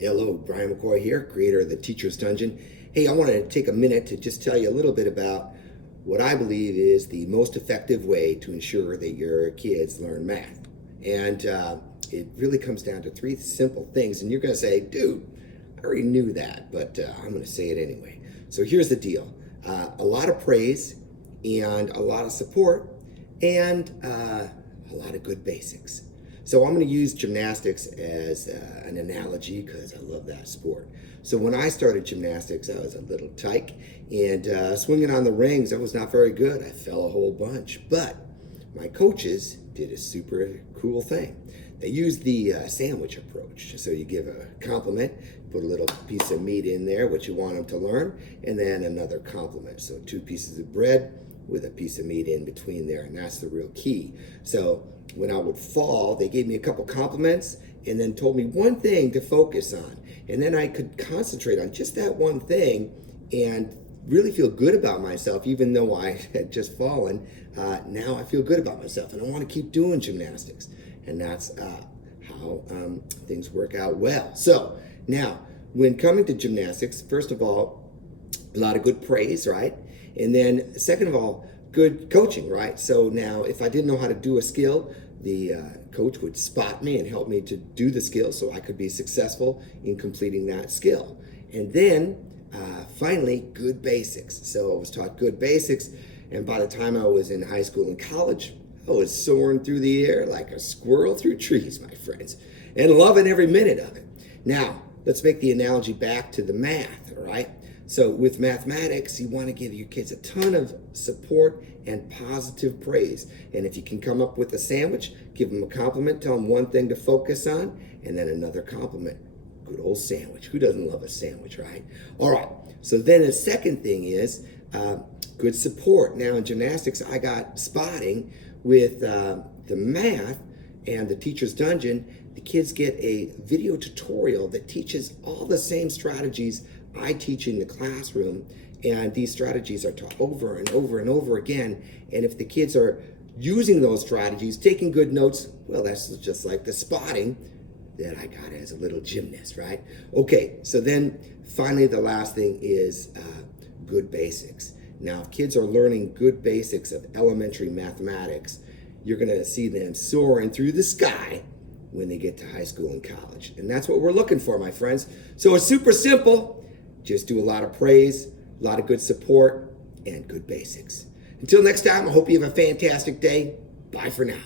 Hello, Brian McCoy here, creator of the Teacher's Dungeon. Hey, I want to take a minute to just tell you a little bit about what I believe is the most effective way to ensure that your kids learn math. And it really comes down to three simple things. And you're going to say, dude, I already knew that, but I'm going to say it anyway. So here's the deal. A lot of praise and a lot of support and a lot of good basics. So I'm going to use gymnastics as an analogy because I love that sport. So when I started gymnastics, I was a little tyke, and swinging on the rings, I was not very good. I fell a whole bunch. But my coaches did a super cool thing. They used the sandwich approach. So you give a compliment, put a little piece of meat in there, what you want them to learn, and then another compliment. So 2 pieces of bread with a piece of meat in between there, and that's the real key. So when I would fall, they gave me a couple compliments and then told me one thing to focus on. And then I could concentrate on just that one thing and really feel good about myself, even though I had just fallen. Now I feel good about myself and I want to keep doing gymnastics. And that's how things work out well. So now, when coming to gymnastics, first of all, a lot of good praise, right? And then second of all, good coaching, right? So now if I didn't know how to do a skill, the coach would spot me and help me to do the skill so I could be successful in completing that skill. And then finally, good basics. So I was taught good basics, and by the time I was in high school and college, I was soaring through the air like a squirrel through trees, my friends, and loving every minute of it. Now, let's make the analogy back to the math, all right? So with mathematics, you want to give your kids a ton of support and positive praise. And if you can come up with a sandwich, give them a compliment, tell them one thing to focus on, and then another compliment. Good old sandwich. Who doesn't love a sandwich, right? All right. So then the second thing is good support. Now in gymnastics, I got spotting with the math and the Teacher's Dungeon. The kids get a video tutorial that teaches all the same strategies I teach in the classroom, and these strategies are taught over and over and over again. And if the kids are using those strategies, taking good notes, well, that's just like the spotting that I got as a little gymnast, right? Okay, so then finally the last thing is good basics. Now, if kids are learning good basics of elementary mathematics, you're gonna see them soaring through the sky when they get to high school and college. And that's what we're looking for, my friends. So it's super simple. Just do a lot of praise, a lot of good support, and good basics. Until next time, I hope you have a fantastic day. Bye for now.